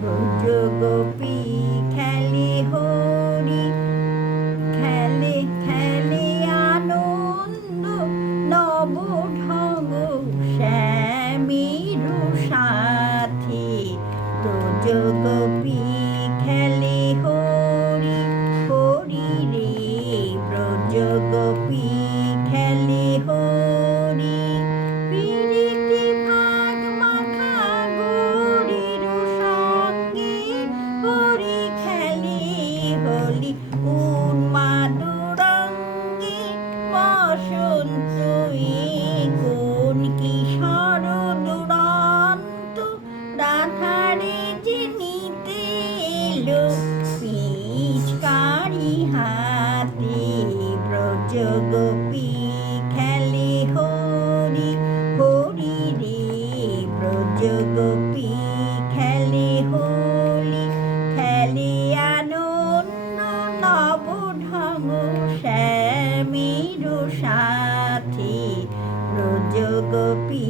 ব্রজ গোপী খেলে হরি, খেলে খেলে আনন্দ নব ঢঙ্গ শ্যামের সাথে। ব্রজ গোপী খেলে হরি, হরি রে ব্রজ গোপী খেলে হরি। প্রীতি ভাগ মাখা গৌরীর সঙ্গে হরি খেলে হোলি উন্মাদ রঙ্গে। বসন্ত কোন কিশোর দুরন্ত রাধারে যে নিতে এলো পিচকারি হাতে। ব্রজ গোপী খেলে হরি, হরি রে ব্রজ গোপী খেলে হোলি, খেলে আনন্দ নব ঢঙ্গ শ্যামের সাথে। ব্রজ গোপী